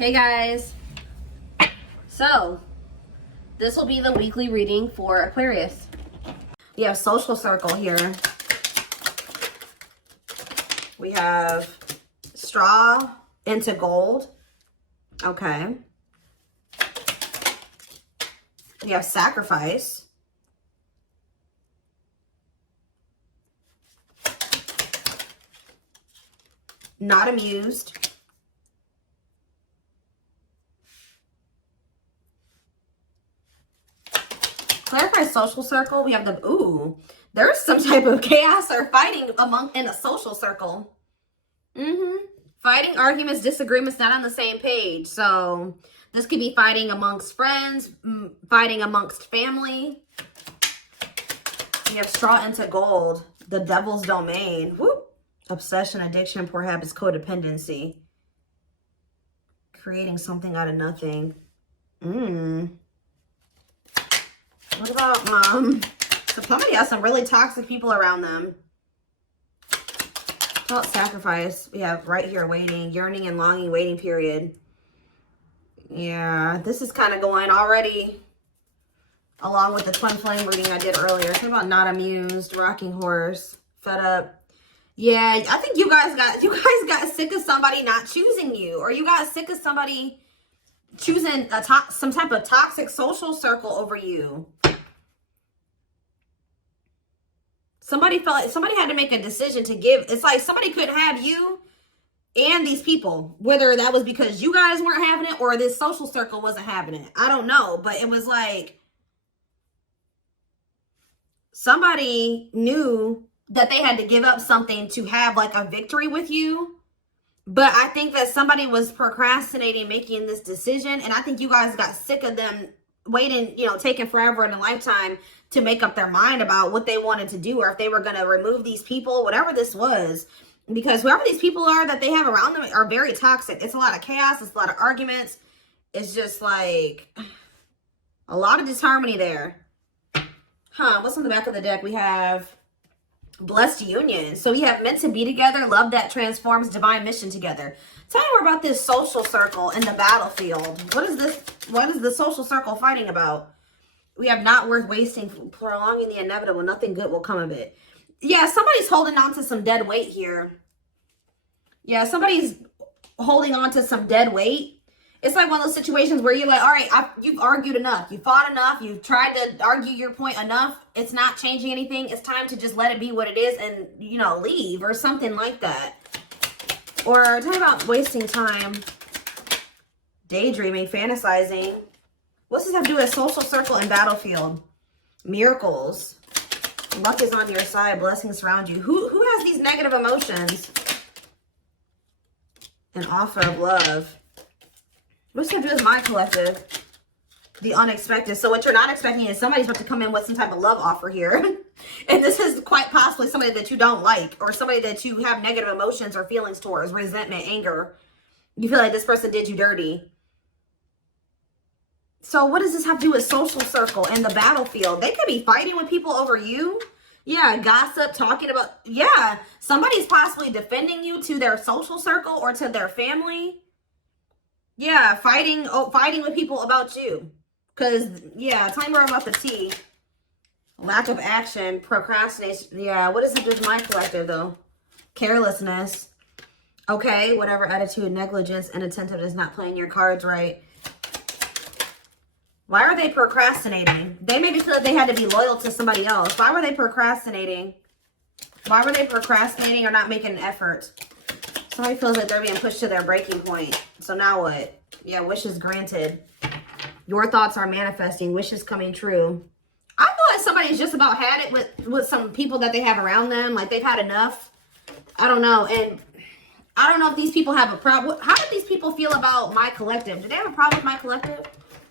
Hey guys, so this will be the weekly reading for Aquarius. We have social circle here. We have straw into gold. Okay. We have sacrifice. Not amused. Clarify social circle. We have the, ooh, there's some type of chaos or fighting in a social circle. Fighting, arguments, disagreements, not on the same page. So this could be fighting amongst friends, fighting amongst family. We have straw into gold. The devil's domain. Whoop. Obsession, addiction, poor habits, codependency. Creating something out of nothing. What about, so somebody has some really toxic people around them. What about sacrifice? We have right here, waiting, yearning and longing, waiting period. Yeah, this is kind of going already along with the twin flame reading I did earlier. What about not amused, rocking horse, fed up? Yeah, I think you guys got sick of somebody not choosing you, or you got sick of somebody choosing some type of toxic social circle over you. Somebody felt like somebody had to make a decision to give. It's like somebody couldn't have you and these people, whether that was because you guys weren't having it or this social circle wasn't having it. I don't know, but it was like somebody knew that they had to give up something to have like a victory with you. But I think that somebody was procrastinating making this decision. And I think you guys got sick of them waiting, you know, taking forever in a lifetime to make up their mind about what they wanted to do, or if they were going to remove these people, whatever this was. Because whoever these people are that they have around them are very toxic. It's a lot of chaos. It's a lot of arguments. It's just like a lot of disharmony there. What's on the back of the deck? We have blessed union. So we have meant to be together, love that transforms, divine mission together. Tell me more about this social circle in the battlefield. What is this? What is the social circle fighting about? We have not worth wasting, prolonging the inevitable. Nothing good will come of it. Yeah, somebody's holding on to some dead weight here. Yeah, somebody's holding on to some dead weight. It's like one of those situations where you're like, all right, you've argued enough. You fought enough. You've tried to argue your point enough. It's not changing anything. It's time to just let it be what it is and, you know, leave or something like that. Or tell me about wasting time, daydreaming, fantasizing. What's this have to do with social circle and battlefield? Miracles. Luck is on your side. Blessings surround you. Who has these negative emotions? An offer of love. What's that do with my collective? The unexpected. So what you're not expecting is somebody's about to come in with some type of love offer here. And this is quite possibly somebody that you don't like, or somebody that you have negative emotions or feelings towards, resentment, anger. You feel like this person did you dirty. So what does this have to do with social circle and the battlefield? They could be fighting with people over you. Yeah, gossip, talking about, yeah, somebody's possibly defending you to their social circle or to their family. Yeah, fighting with people about you. Because, yeah, tell me more about the T. Lack of action, procrastination. Yeah, what does it do with my collective, though? Carelessness. Okay, whatever attitude, negligence, and inattentiveness, not playing your cards right. Why are they procrastinating? They maybe feel like they had to be loyal to somebody else. Why were they procrastinating? Why were they procrastinating or not making an effort? Somebody feels like they're being pushed to their breaking point. So now what? Yeah, wishes granted. Your thoughts are manifesting. Wishes coming true. I feel like somebody's just about had it with some people that they have around them. Like they've had enough. I don't know. And I don't know if these people have a problem. How do these people feel about my collective? Do they have a problem with my collective?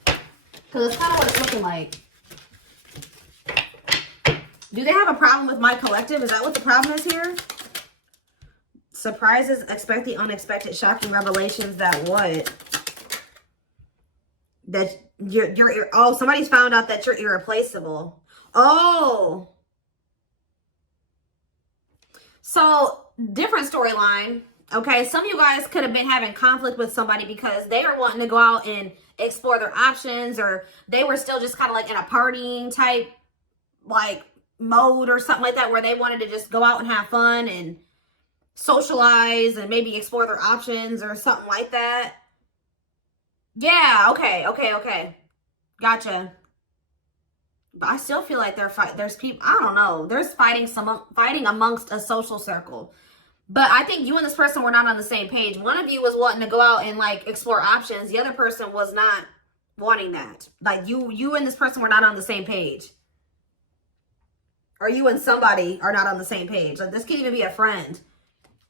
Because it's kind of what it's looking like. Do they have a problem with my collective? Is that what the problem is here? Surprises, expect the unexpected, shocking revelations that what? That you're oh, somebody's found out that you're irreplaceable. Oh. So, different storyline. Okay, some of you guys could have been having conflict with somebody because they are wanting to go out and explore their options, or they were still just kind of like in a partying type like mode or something like that, where they wanted to just go out and have fun and socialize and maybe explore their options or something like that. Yeah, okay. Gotcha. But I still feel like there's people, I don't know, there's fighting amongst a social circle. But I think you and this person were not on the same page. One of you was wanting to go out and like explore options. The other person was not wanting that. Like you and this person were not on the same page. Or you and somebody are not on the same page. Like this could even be a friend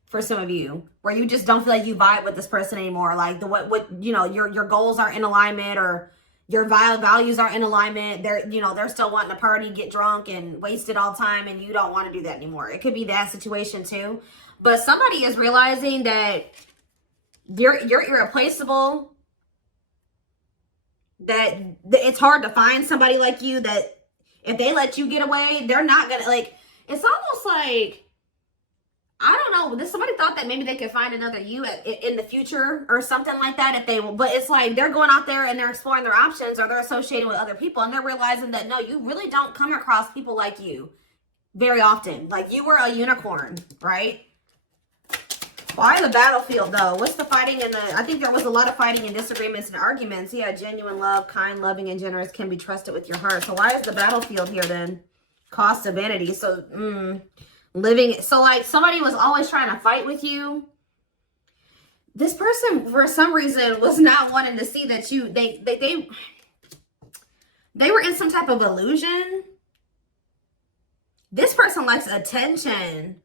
for some of you, where you just don't feel like you vibe with this person anymore. Like what you know, your goals aren't in alignment, or your values aren't in alignment. They're still wanting to party, get drunk, and waste it all the time, and you don't want to do that anymore. It could be that situation too. But somebody is realizing that you're irreplaceable, that it's hard to find somebody like you, that if they let you get away, they're not gonna, like, it's almost like, I don't know, somebody thought that maybe they could find another you in the future or something like that if they, but it's like they're going out there and they're exploring their options, or they're associating with other people, and they're realizing that no, you really don't come across people like you very often. Like, you were a unicorn, right? Why the battlefield though? What's the fighting and I think there was a lot of fighting and disagreements and arguments. Yeah, genuine love, kind, loving, and generous, can be trusted with your heart. So why is the battlefield here then? Cost of vanity. So living, so like somebody was always trying to fight with you. This person for some reason was not wanting to see that they were in some type of illusion. This person likes attention.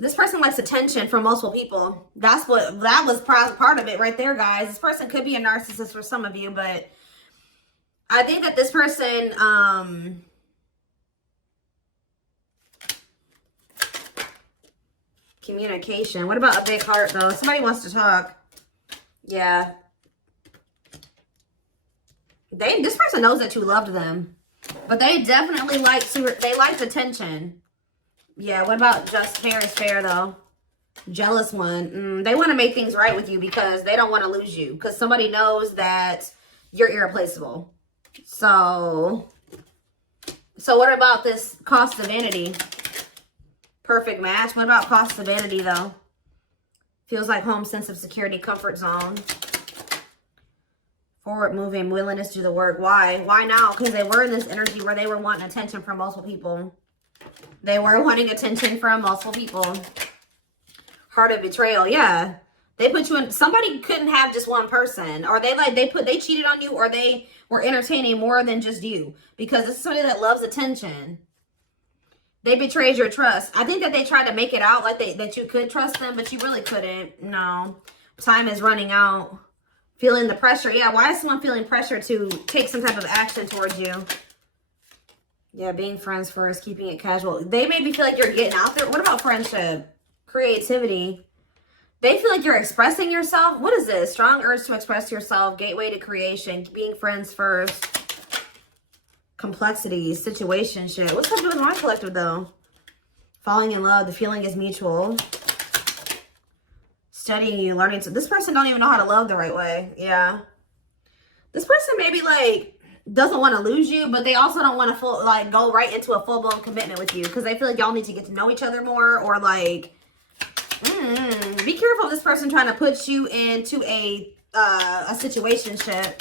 This person likes attention from multiple people. That was part of it right there, guys. This person could be a narcissist for some of you, but I think that this person, communication. What about a big heart though? Somebody wants to talk. Yeah. This person knows that you loved them, but they definitely liked attention. Yeah, what about just fair is fair, though? Jealous one. They want to make things right with you because they don't want to lose you. Because somebody knows that you're irreplaceable. So what about this cost of vanity? Perfect match. What about cost of vanity, though? Feels like home, sense of security, comfort zone. Forward moving, willingness to do the work. Why? Why now? Because they were in this energy where they were wanting attention from multiple people. They were wanting attention from multiple people. Heart of betrayal. Yeah. They put you in, somebody couldn't have just one person, or they cheated on you, or they were entertaining more than just you, because this is somebody that loves attention. They betrayed your trust. I think that they tried to make it out like that you could trust them, but you really couldn't. No. Time is running out. Feeling the pressure. Yeah, why is someone feeling pressure to take some type of action towards you? Yeah, being friends first, keeping it casual. They maybe feel like you're getting out there. What about friendship? Creativity. They feel like you're expressing yourself. What is this? Strong urge to express yourself. Gateway to creation. Being friends first. Complexity. Situationship. What's up with my collective, though? Falling in love. The feeling is mutual. Studying you. Learning to... This person don't even know how to love the right way. Yeah. This person maybe, like, doesn't want to lose you, but they also don't want to go right into a full-blown commitment with you, because they feel like y'all need to get to know each other more, or like, be careful of this person trying to put you into a situationship.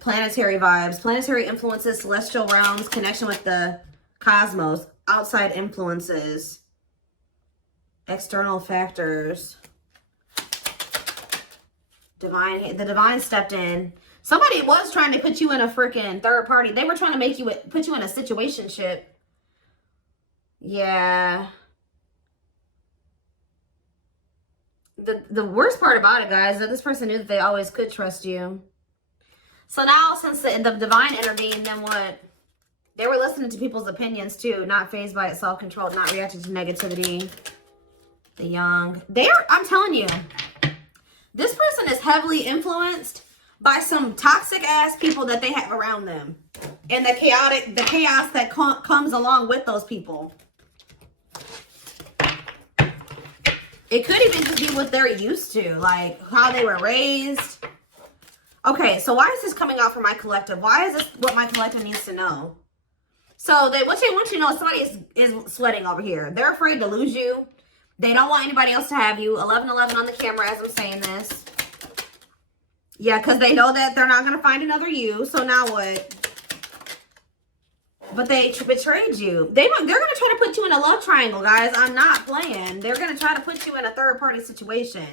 Planetary vibes, planetary influences, celestial realms, connection with the cosmos, outside influences, external factors, the divine stepped in. Somebody was trying to put you in a freaking third party. They were trying to put you in a situationship. Yeah. The worst part about it, guys, is that this person knew that they always could trust you. So now, since the divine intervened, then what? They were listening to people's opinions too, not fazed by it, self-controlled, not reacting to negativity. The young. I'm telling you, this person is heavily influenced by some toxic ass people that they have around them, and the chaos that comes along with those people. It could even just be what they're used to, like how they were raised. Okay, so why is this coming out for my collective? Why is this what my collective needs to know? So what they want you to know is somebody is sweating over here. They're afraid to lose you. They don't want anybody else to have you. 1111 on the camera as I'm saying this. Yeah, because they know that they're not going to find another you. So now what? But they betrayed you. They're going to try to put you in a love triangle, guys. I'm not playing. They're going to try to put you in a third-party situation.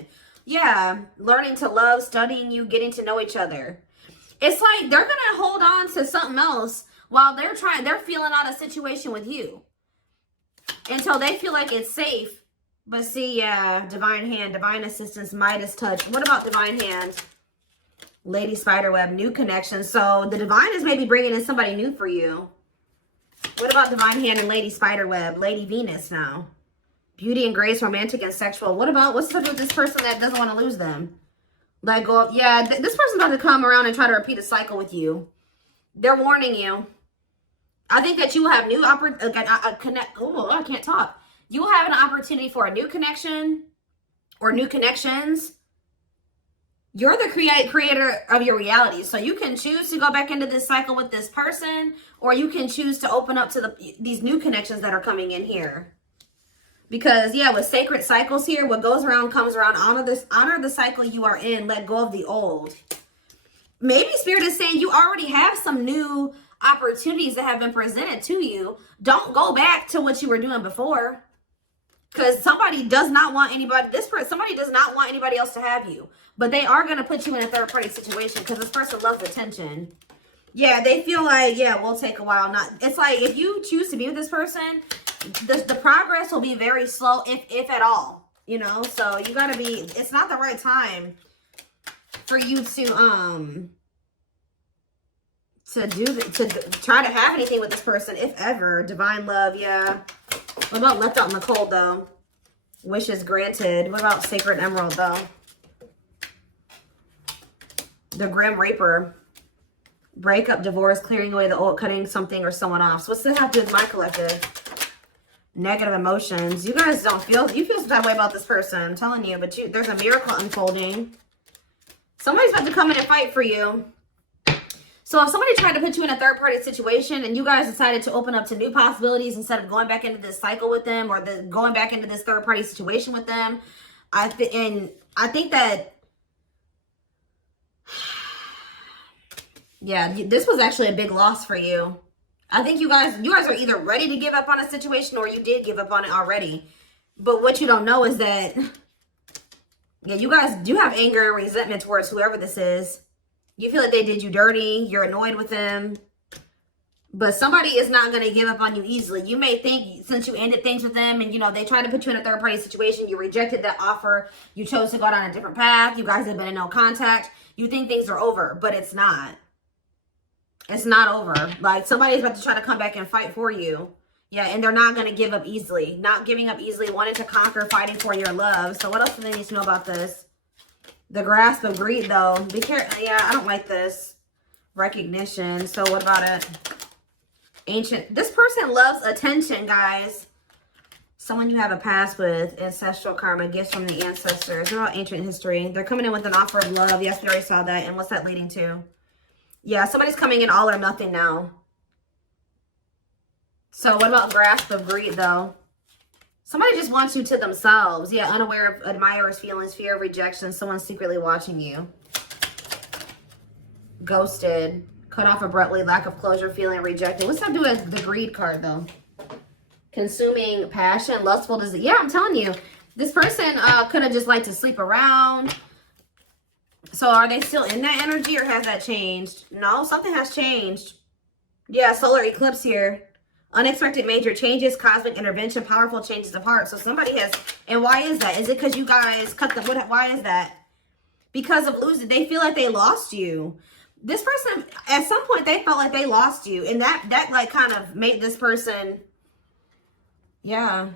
Yeah, learning to love, studying you, getting to know each other. It's like they're going to hold on to something else while they're feeling out a situation with you until they feel like it's safe. But see, yeah, divine hand, divine assistance, Midas touch. What about divine hand? Lady Spiderweb, new connection. So the divine is maybe bringing in somebody new for you. What about divine hand and Lady Spiderweb? Lady Venus now. Beauty and grace, romantic and sexual. What's up with this person that doesn't want to lose them? Let go of, yeah, this person's about to come around and try to repeat a cycle with you. They're warning you. I think that you will have new I can't talk. You will have an opportunity for a new connection or new connections. You're the creator of your reality. So you can choose to go back into this cycle with this person, or you can choose to open up to these new connections that are coming in here. Because, yeah, with sacred cycles here, what goes around comes around. Honor the cycle you are in. Let go of the old. Maybe Spirit is saying you already have some new opportunities that have been presented to you. Don't go back to what you were doing before. Because somebody does not want somebody does not want anybody else to have you. But they are going to put you in a third-party situation because this person loves attention. Yeah, they feel like, yeah, we'll take a while. It's like if you choose to be with this person, the progress will be very slow, if at all. You know, so you got to be, it's not the right time for you to try to have anything with this person, if ever. Divine love, yeah. What about left out in the cold, though? Wishes granted. What about sacred emerald, though? The grim reaper. Breakup, divorce, clearing away the old, cutting something or someone off. So what's this have to do with my collective? Negative emotions. You guys you feel some type of way about this person. I'm telling you, but there's a miracle unfolding. Somebody's about to come in and fight for you. So if somebody tried to put you in a third-party situation and you guys decided to open up to new possibilities instead of going back into this cycle with them or going back into this third-party situation with them, I think that, yeah, this was actually a big loss for you. I think you guys are either ready to give up on a situation or you did give up on it already. But what you don't know is that, yeah, you guys do have anger and resentment towards whoever this is. You feel like they did you dirty. You're annoyed with them. But somebody is not going to give up on you easily. You may think since you ended things with them and, you know, they tried to put you in a third-party situation, you rejected that offer, you chose to go down a different path, you guys have been in no contact, you think things are over, but it's not. It's not over. Like, somebody's about to try to come back and fight for you. Yeah, and they're not going to give up easily. Not giving up easily, wanting to conquer, fighting for your love. So what else do they need to know about this? The grasp of greed, though. Be careful. Yeah, I don't like this. Recognition. So what about it? Ancient. This person loves attention, guys. Someone you have a past with. Ancestral karma. Gifts from the ancestors. What about ancient history? They're coming in with an offer of love. Yes, we already saw that. And what's that leading to? Yeah, somebody's coming in all or nothing now. So what about grasp of greed, though? Somebody just wants you to themselves. Yeah, unaware of admirers' feelings, fear of rejection, someone secretly watching you. Ghosted, cut off abruptly, lack of closure, feeling rejected. What's that do with the greed card, though? Consuming passion, lustful disease. Yeah, I'm telling you, this person could have just liked to sleep around. So are they still in that energy or has that changed? No, something has changed. Yeah, solar eclipse here. Unexpected major changes, cosmic intervention, powerful changes of heart. So somebody has, and why is that? Is it because you guys cut the, why is that? Because of losing, they feel like they lost you. This person, at some point, they felt like they lost you. And that like kind of made this person, yeah.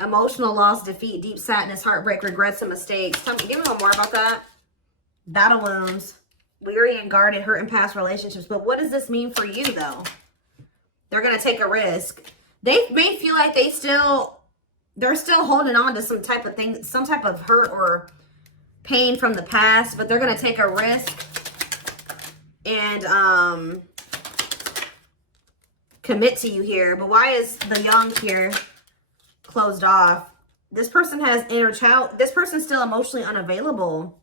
Emotional loss, defeat, deep sadness, heartbreak, regrets, and mistakes. Tell me, give me a little more about that. Battle wounds, weary and guarded, hurt in past relationships. But what does this mean for you, though? They're going to take a risk. They may feel like they still They're still holding on to some type of thing, some type of hurt or pain from the past, but they're going to take a risk and commit to you here. But why is the young here closed off? This person has inner child. This person's still emotionally unavailable.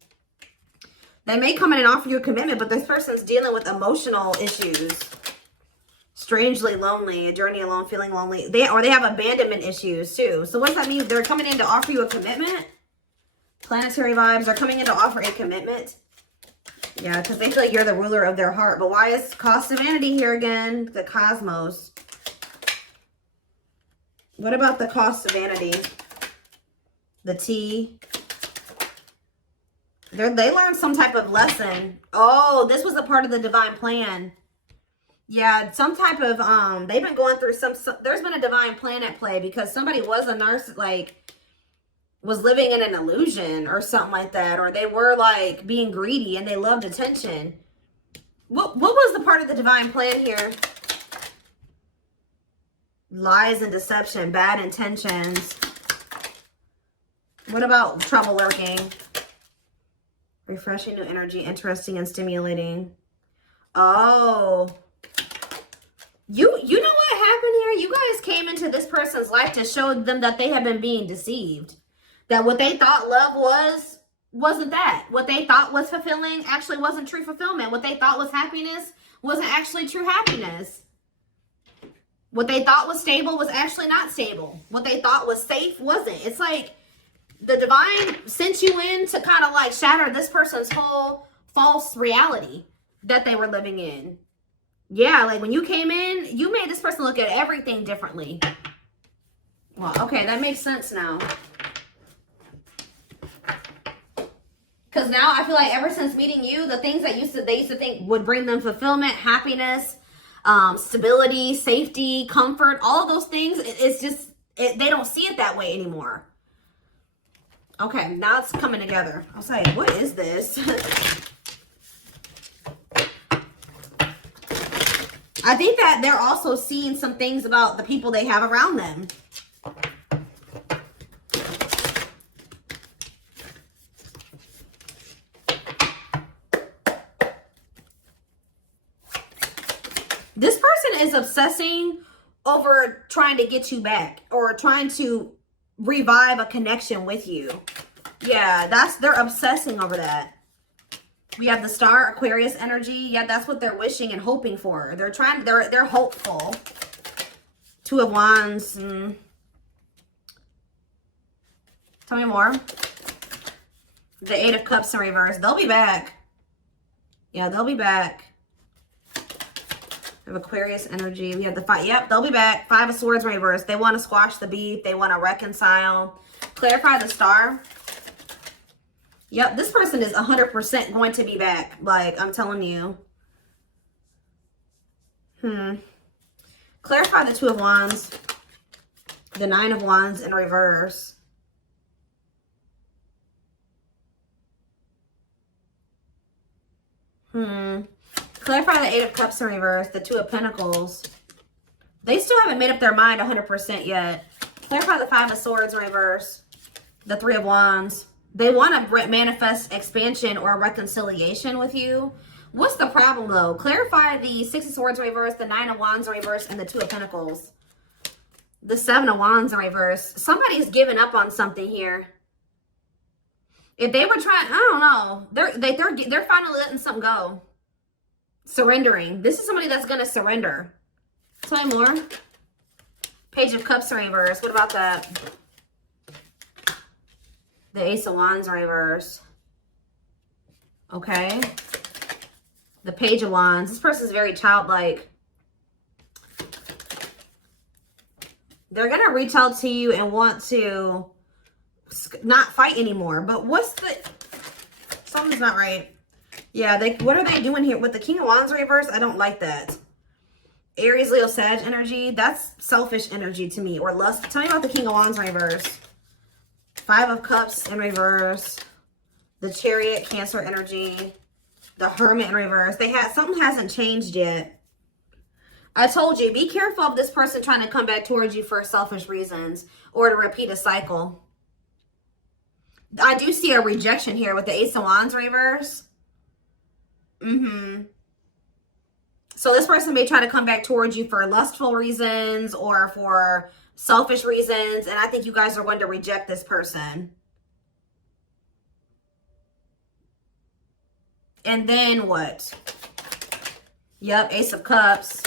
They may come in and offer you a commitment, but this person's dealing with emotional issues. Strangely lonely, a journey alone, feeling lonely. They have abandonment issues too. So what does that mean? They're coming in to offer you a commitment. Planetary vibes are coming in to offer a commitment. Yeah, because they feel like you're the ruler of their heart. But why is cost of vanity here again? The cosmos. What about the cost of vanity? The T. They learned some type of lesson. Oh, this was a part of the divine plan. Yeah, some type of, they've been going through there's been a divine plan at play because somebody was a narcissist, like, was living in an illusion or something like that. Or they were, like, being greedy and they loved attention. What was the part of the divine plan here? Lies and deception, bad intentions. What about trouble lurking? Refreshing new energy, interesting and stimulating. Oh. You know what happened here? You guys came into this person's life to show them that they have been being deceived. That what they thought love wasn't that. What they thought was fulfilling actually wasn't true fulfillment. What they thought was happiness wasn't actually true happiness. What they thought was stable was actually not stable. What they thought was safe wasn't. It's like the divine sent you in to kind of like shatter this person's whole false reality that they were living in. Yeah, like when you came in, you made this person look at everything differently. Well, okay, that makes sense now. Because now I feel like ever since meeting you, the things that they used to think would bring them fulfillment, happiness, stability, safety, comfort, all of those things, it's just, they don't see it that way anymore. Okay, now it's coming together. I was like, what is this? I think that they're also seeing some things about the people they have around them. This person is obsessing over trying to get you back or trying to revive a connection with you. Yeah, they're obsessing over that. We have the star, Aquarius energy. Yeah, that's what they're wishing and hoping for. They're hopeful. Two of Wands. Tell me more. The Eight of Cups in reverse. They'll be back. Yeah, they'll be back. We have Aquarius energy. We have the five. Yep, they'll be back. Five of Swords in reverse. They want to squash the beef. They want to reconcile. Clarify the star. Yep, this person is 100% going to be back. Like, I'm telling you. Clarify the Two of Wands. The Nine of Wands in reverse. Clarify the Eight of Cups in reverse. The Two of Pentacles. They still haven't made up their mind 100% yet. Clarify the Five of Swords in reverse. The Three of Wands. They want to manifest expansion or reconciliation with you. What's the problem, though? Clarify the Six of Swords in reverse, the Nine of Wands in reverse, and the Two of Pentacles. The Seven of Wands in reverse. Somebody's giving up on something here. If they were trying, I don't know. They're finally letting something go. Surrendering. This is somebody that's going to surrender. Tell me more. Page of Cups in reverse. What about that? The Ace of Wands in reverse. Okay. The Page of Wands. This person's very childlike. They're going to reach out to you and want to not fight anymore. But something's not right. Yeah, what are they doing here? With the King of Wands in reverse, I don't like that. Aries, Leo, Sag energy. That's selfish energy to me. Or lust. Tell me about the King of Wands in reverse. Five of Cups in reverse. The Chariot, Cancer energy. The Hermit in reverse. Something hasn't changed yet. I told you, be careful of this person trying to come back towards you for selfish reasons or to repeat a cycle. I do see a rejection here with the Ace of Wands reverse. So this person may try to come back towards you for lustful reasons or for selfish reasons. And I think you guys are going to reject this person. And then what? Yep, Ace of Cups.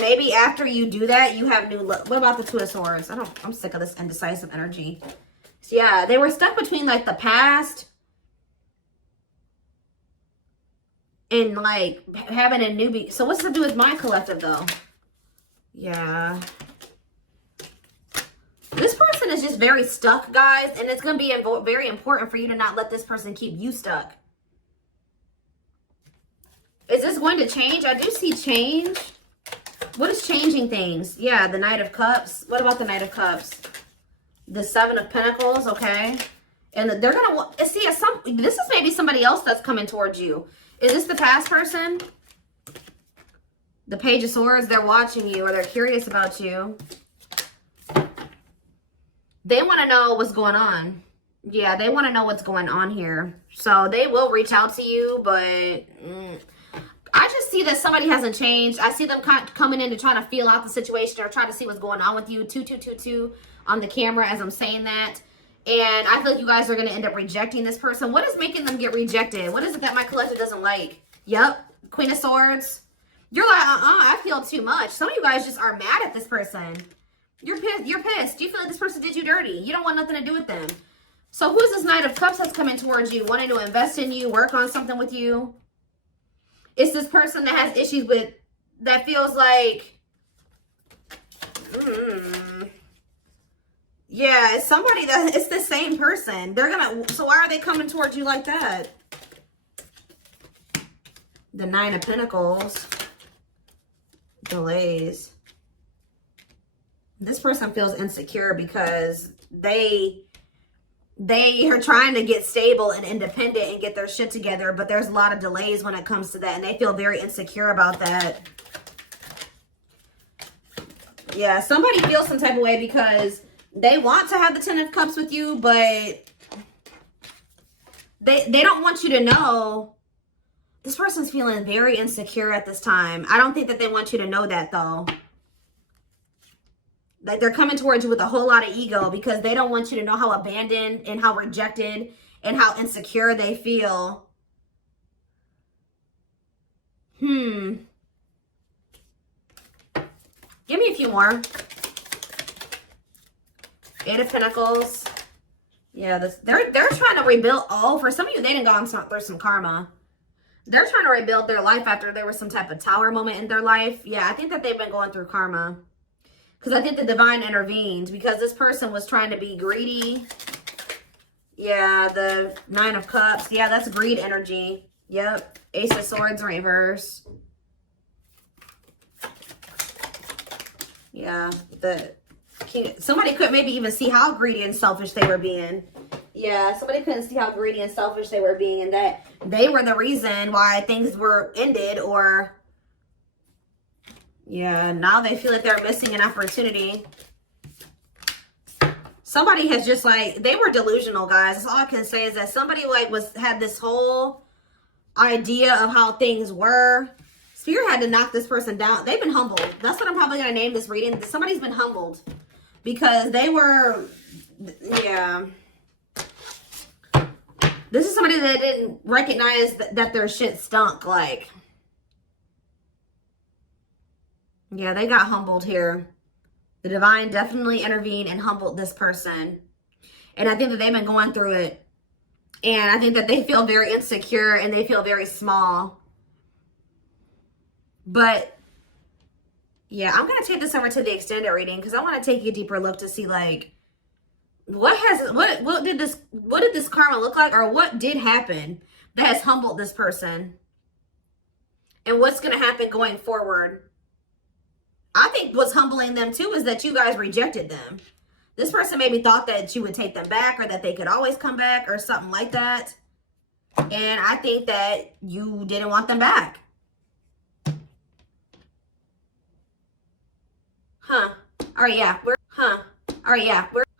Maybe after you do that, you have new love. What about the Two of Swords? I'm sick of this indecisive energy. So yeah, they were stuck between like the past and like having a newbie. So what's to do with my collective though? Yeah. This person is just very stuck, guys. And it's going to be very important for you to not let this person keep you stuck. Is this going to change? I do see change. What is changing things? Yeah, the Knight of Cups. What about the Knight of Cups? The Seven of Pentacles, okay. And they're going to see, this is maybe somebody else that's coming towards you. Is this the past person? The Page of Swords, they're watching you or they're curious about you. They want to know what's going on. Yeah, they want to know what's going on here. So they will reach out to you, but I just see that somebody hasn't changed. I see them coming in to try to feel out the situation or try to see what's going on with you. 2222 on the camera as I'm saying that. And I feel like you guys are going to end up rejecting this person. What is making them get rejected? What is it that my collective doesn't like? Yep, Queen of Swords. You're like, I feel too much. Some of you guys just are mad at this person. You're pissed. You're pissed. You feel like this person did you dirty. You don't want nothing to do with them. So who's this Knight of Cups that's coming towards you, wanting to invest in you, work on something with you? It's this person that has issues with, that feels like, yeah, it's somebody that, it's the same person. They're gonna, so why are they coming towards you like that? The Nine of Pentacles. Delays. This person feels insecure because they are trying to get stable and independent and get their shit together, but there's a lot of delays when it comes to that, and they feel very insecure about that. Yeah, somebody feels some type of way because they want to have the Ten of Cups with you, but they don't want you to know. This person's feeling very insecure at this time. I don't think that they want you to know that, though. Like, they're coming towards you with a whole lot of ego because they don't want you to know how abandoned and how rejected and how insecure they feel. Give me a few more. Eight of Pentacles. Yeah, they're trying to rebuild. Oh, for some of you, they didn't go on through some karma. They're trying to rebuild their life after there was some type of tower moment in their life. Yeah, I think that they've been going through karma. Because I think the divine intervened because this person was trying to be greedy. Yeah, the Nine of Cups. Yeah, that's greed energy. Yep. Ace of Swords reverse. Yeah, somebody could maybe even see how greedy and selfish they were being. Yeah, somebody couldn't see how greedy and selfish they were being, and that they were the reason why things were ended, or yeah, now they feel like they're missing an opportunity. Somebody has just like, they were delusional, guys. That's all I can say is that somebody like had this whole idea of how things were. Spirit had to knock this person down. They've been humbled. That's what I'm probably going to name this reading. Somebody's been humbled because they were, yeah. This is somebody that didn't recognize that their shit stunk. Like, yeah, they got humbled here. The divine definitely intervened and humbled this person. And I think that they've been going through it. And I think that they feel very insecure and they feel very small. But yeah, I'm going to take this over to the extended reading because I want to take a deeper look to see like what did this karma look like, or what did happen that has humbled this person, and what's going to happen going forward. I think what's humbling them too is that you guys rejected them. This person maybe thought that you would take them back or that they could always come back or something like that. And I think that you didn't want them back. Huh. All right, yeah. We're, huh. All right, yeah. We're,